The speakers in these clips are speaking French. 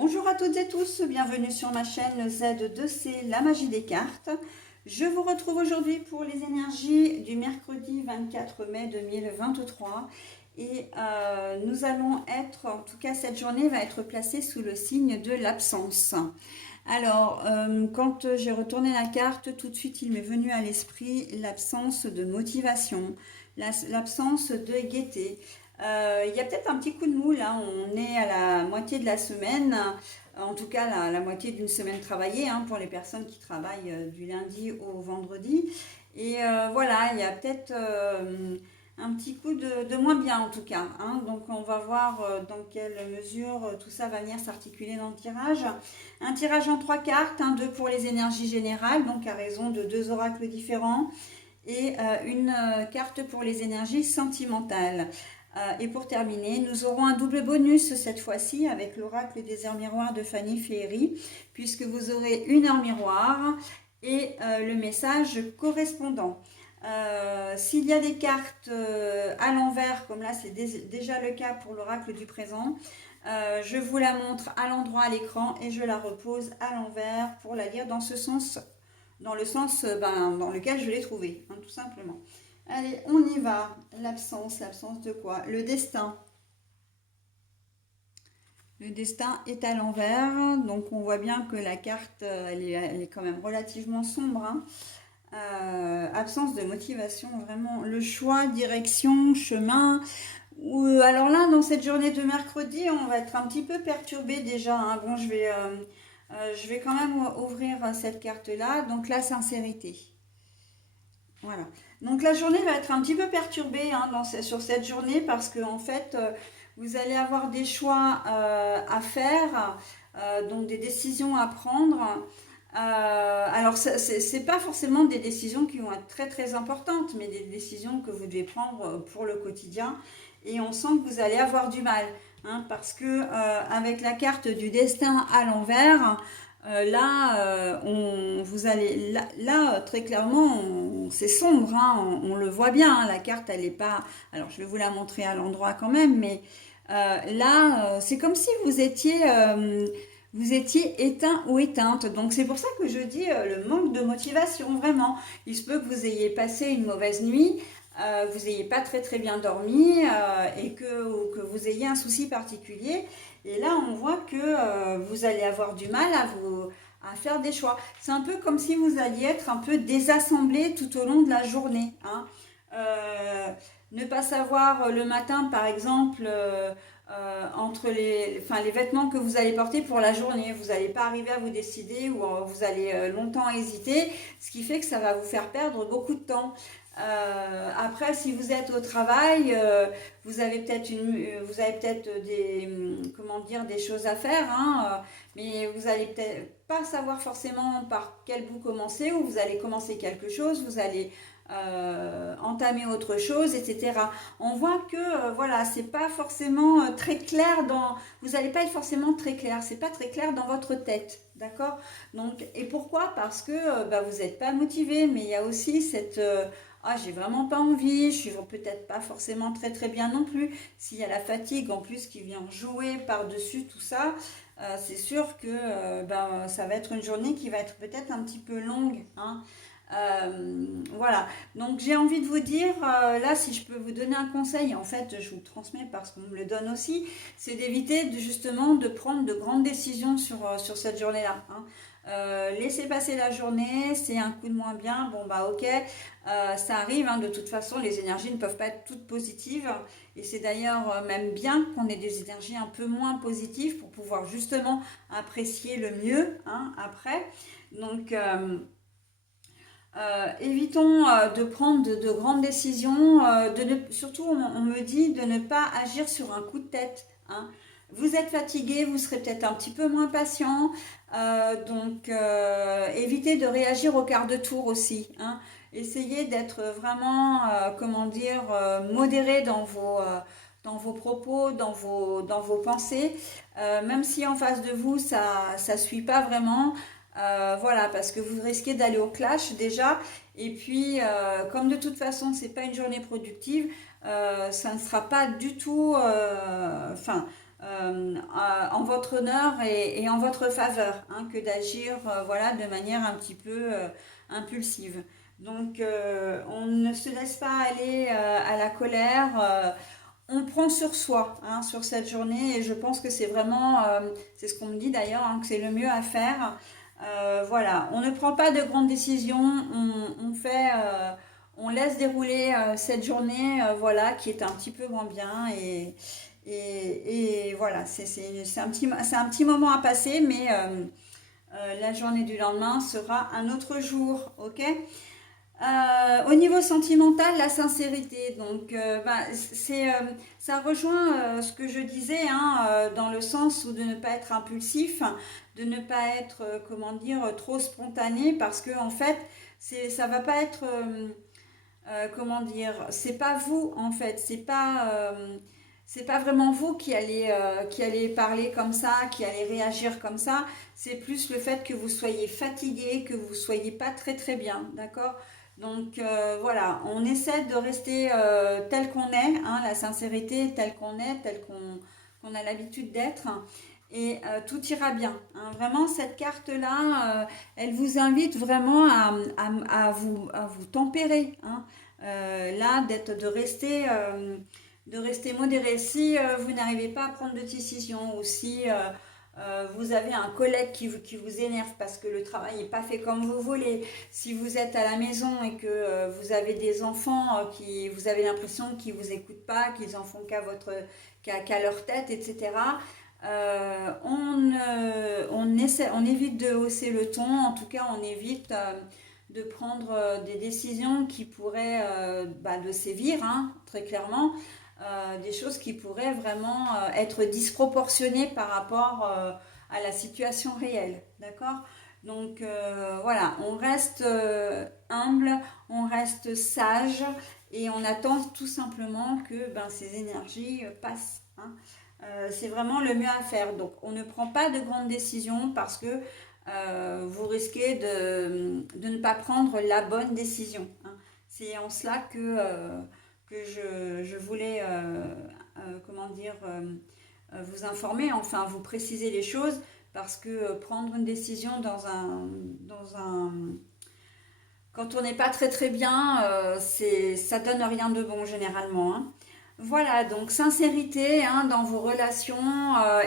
Bonjour à toutes et tous, bienvenue sur ma chaîne Z2C, la magie des cartes. Je vous retrouve aujourd'hui pour les énergies du mercredi 24 mai 2023 et nous allons être, en tout cas cette journée va être placée sous le signe de l'absence. Alors, quand j'ai retourné la carte, tout de suite il m'est venu à l'esprit l'absence de motivation, l'absence de gaieté. Il y a peut-être un petit coup de mou là, on est à la moitié de la semaine, en tout cas la moitié d'une semaine travaillée pour les personnes qui travaillent du lundi au vendredi. Et voilà, il y a peut-être un petit coup de moins bien en tout cas. Donc on va voir dans quelle mesure tout ça va venir s'articuler dans le tirage. Un tirage en 3 cartes, deux pour les énergies générales, donc à raison de 2 oracles différents, et une carte pour les énergies sentimentales. Et pour terminer, nous aurons un double bonus cette fois-ci avec l'oracle des heures miroirs de Fanny Féery, puisque vous aurez une heure miroir et le message correspondant. S'il y a des cartes à l'envers, comme là c'est déjà le cas pour l'oracle du présent, je vous la montre à l'endroit à l'écran et je la repose à l'envers pour la lire dans ce sens, dans le sens dans lequel je l'ai trouvée, tout simplement. Allez, on y va. L'absence de quoi? Le destin. Le destin est à l'envers, donc on voit bien que la carte, elle est quand même relativement sombre. Absence de motivation, vraiment. Le choix, direction, chemin. Alors là, dans cette journée de mercredi, on va être un petit peu perturbé déjà. Bon, je vais quand même ouvrir cette carte-là. Donc la sincérité. Voilà. Donc la journée va être un petit peu perturbée sur cette journée parce que en fait, vous allez avoir des choix à faire, donc des décisions à prendre. Alors c'est pas forcément des décisions qui vont être très très importantes, mais des décisions que vous devez prendre pour le quotidien. Et on sent que vous allez avoir du mal, parce que avec la carte du destin à l'envers, vous allez là, très clairement, c'est sombre, on le voit bien, la carte elle est pas. Alors je vais vous la montrer à l'endroit quand même, mais là c'est comme si vous étiez éteint ou éteinte. Donc c'est pour ça que je dis le manque de motivation, vraiment. Il se peut que vous ayez passé une mauvaise nuit, vous n'ayez pas très très bien dormi et que vous ayez un souci particulier. Et là, on voit que vous allez avoir du mal à faire des choix. C'est un peu comme si vous alliez être un peu désassemblé tout au long de la journée. Ne pas savoir le matin, par exemple, entre les vêtements que vous allez porter pour la journée. Vous n'allez pas arriver à vous décider ou vous allez longtemps hésiter, ce qui fait que ça va vous faire perdre beaucoup de temps. Après, si vous êtes au travail, vous avez peut-être des choses à faire, mais vous allez peut-être pas savoir forcément par quel bout commencer, ou vous allez commencer quelque chose, vous allez entamer autre chose, etc. On voit que voilà, c'est pas forcément très clair vous n'allez pas être forcément très clair, c'est pas très clair dans votre tête, d'accord? Donc, et pourquoi? Parce que vous n'êtes pas motivé, mais il y a aussi cette j'ai vraiment pas envie, je suis peut-être pas forcément très très bien non plus. S'il y a la fatigue en plus qui vient jouer par-dessus tout ça, c'est sûr que ça va être une journée qui va être peut-être un petit peu longue. Voilà, donc j'ai envie de vous dire, là si je peux vous donner un conseil, en fait je vous le transmets parce qu'on me le donne aussi, c'est d'éviter justement de prendre de grandes décisions sur cette journée-là. Laissez passer la journée, c'est un coup de moins bien, bon ok, ça arrive, de toute façon les énergies ne peuvent pas être toutes positives et c'est d'ailleurs même bien qu'on ait des énergies un peu moins positives pour pouvoir justement apprécier le mieux après. Donc évitons de prendre de grandes décisions, surtout on me dit de ne pas agir sur un coup de tête. Vous êtes fatigué, vous serez peut-être un petit peu moins patient, donc évitez de réagir au quart de tour aussi. Essayez d'être vraiment, modéré dans vos propos, dans vos pensées, même si en face de vous ça suit pas vraiment. Voilà, parce que vous risquez d'aller au clash déjà, et puis comme de toute façon c'est pas une journée productive, ça ne sera pas du tout, en votre honneur et en votre faveur, hein, que d'agir voilà, de manière un petit peu impulsive. Donc on ne se laisse pas aller à la colère, on prend sur soi, hein, sur cette journée, et je pense que c'est vraiment, c'est ce qu'on me dit d'ailleurs, hein, que c'est le mieux à faire. Voilà, on ne prend pas de grandes décisions, on fait, on laisse dérouler cette journée, voilà, qui est un petit peu moins bien, et voilà, c'est un petit moment à passer, mais la journée du lendemain sera un autre jour, ok? Au niveau sentimental, la sincérité, donc ça rejoint ce que je disais, hein, dans le sens où de ne pas être impulsif, de ne pas être, comment dire, trop spontané, parce que en fait, ça va pas être, comment dire, c'est pas vous en fait, c'est pas vraiment vous qui allez parler comme ça, qui allez réagir comme ça. C'est plus le fait que vous soyez fatigué, que vous soyez pas très très bien, d'accord? Donc voilà, on essaie de rester tel qu'on est, hein, la sincérité tel qu'on est, qu'on a l'habitude d'être, et tout ira bien, hein. Vraiment, cette carte-là, elle vous invite vraiment à vous tempérer, hein. Là, de rester modéré. Si vous n'arrivez pas à prendre de décision, ou si vous avez un collègue qui vous énerve parce que le travail n'est pas fait comme vous voulez, si vous êtes à la maison et que vous avez des enfants qui vous avez l'impression qu'ils ne vous écoutent pas, qu'ils en font qu'à leur tête, etc. On évite de hausser le ton, en tout cas on évite de prendre des décisions qui pourraient de sévir, hein, très clairement, des choses qui pourraient vraiment être disproportionnées par rapport à la situation réelle, d'accord? Donc voilà, on reste humble, on reste sage, et on attend tout simplement que ces énergies passent, hein. C'est vraiment le mieux à faire. Donc on ne prend pas de grandes décisions parce que vous risquez de ne pas prendre la bonne décision, hein. C'est en cela que je voulais comment dire, vous informer, enfin vous préciser les choses, parce que prendre une décision dans un quand on n'est pas très très bien, ça donne rien de bon généralement, hein. Voilà, donc sincérité, hein, dans vos relations.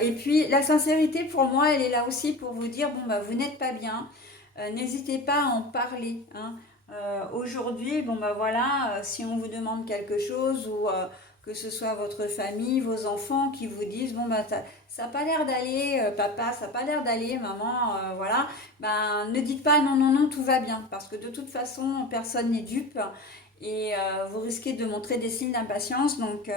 Et puis la sincérité, pour moi, elle est là aussi pour vous dire, bon, bah, vous n'êtes pas bien. N'hésitez pas à en parler, hein. Aujourd'hui, bon, bah voilà, si on vous demande quelque chose, ou que ce soit votre famille, vos enfants qui vous disent, bon, bah ça n'a pas l'air d'aller, papa, ça n'a pas l'air d'aller, maman, voilà, ben ne dites pas non, non, non, tout va bien, parce que de toute façon, personne n'est dupe, et vous risquez de montrer des signes d'impatience. Donc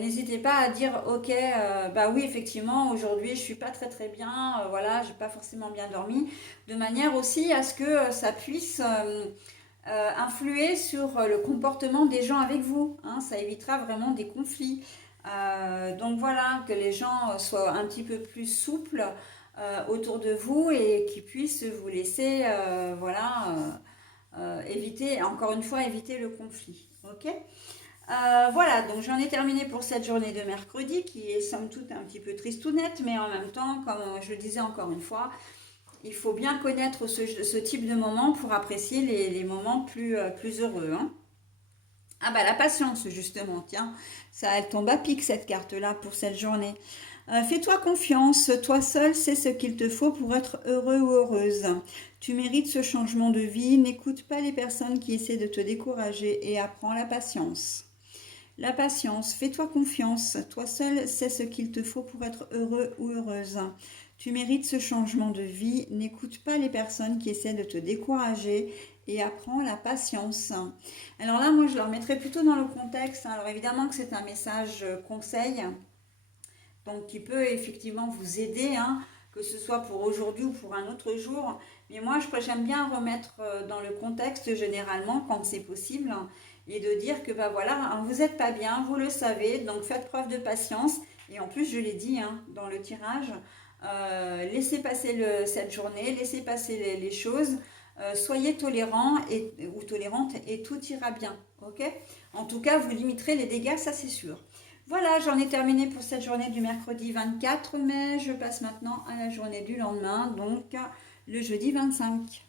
n'hésitez pas à dire, ok, bah oui, effectivement, aujourd'hui je suis pas très très bien, voilà, j'ai pas forcément bien dormi, de manière aussi à ce que ça puisse influer sur le comportement des gens avec vous, hein. Ça évitera vraiment des conflits. Donc voilà, que les gens soient un petit peu plus souples autour de vous, et qui puissent vous laisser voilà, éviter, encore une fois, éviter le conflit. Ok? Voilà, donc j'en ai terminé pour cette journée de mercredi, qui est somme toute un petit peu tristounette, mais en même temps, comme je le disais encore une fois, il faut bien connaître ce type de moment pour apprécier les moments plus heureux, hein. Ah bah la patience, justement, tiens, ça, elle tombe à pic cette carte-là pour cette journée. Fais-toi confiance, toi seul sais ce qu'il te faut pour être heureux ou heureuse. Tu mérites ce changement de vie, n'écoute pas les personnes qui essaient de te décourager, et apprends la patience. La patience, fais-toi confiance, toi seul sais ce qu'il te faut pour être heureux ou heureuse. Tu mérites ce changement de vie, n'écoute pas les personnes qui essaient de te décourager, et apprends la patience. Alors là, moi je le remettrais plutôt dans le contexte, hein. Alors évidemment que c'est un message conseil, donc qui peut effectivement vous aider, hein, que ce soit pour aujourd'hui ou pour un autre jour. Mais moi, j'aime bien remettre dans le contexte généralement quand c'est possible, hein, et de dire que bah voilà, hein, vous n'êtes pas bien, vous le savez, donc faites preuve de patience. Et en plus, je l'ai dit, hein, dans le tirage, laissez passer cette journée, laissez passer les choses, soyez tolérant ou tolérante, et tout ira bien. Ok? En tout cas, vous limiterez les dégâts, ça c'est sûr. Voilà, j'en ai terminé pour cette journée du mercredi 24 mai. Je passe maintenant à la journée du lendemain, donc le jeudi 25.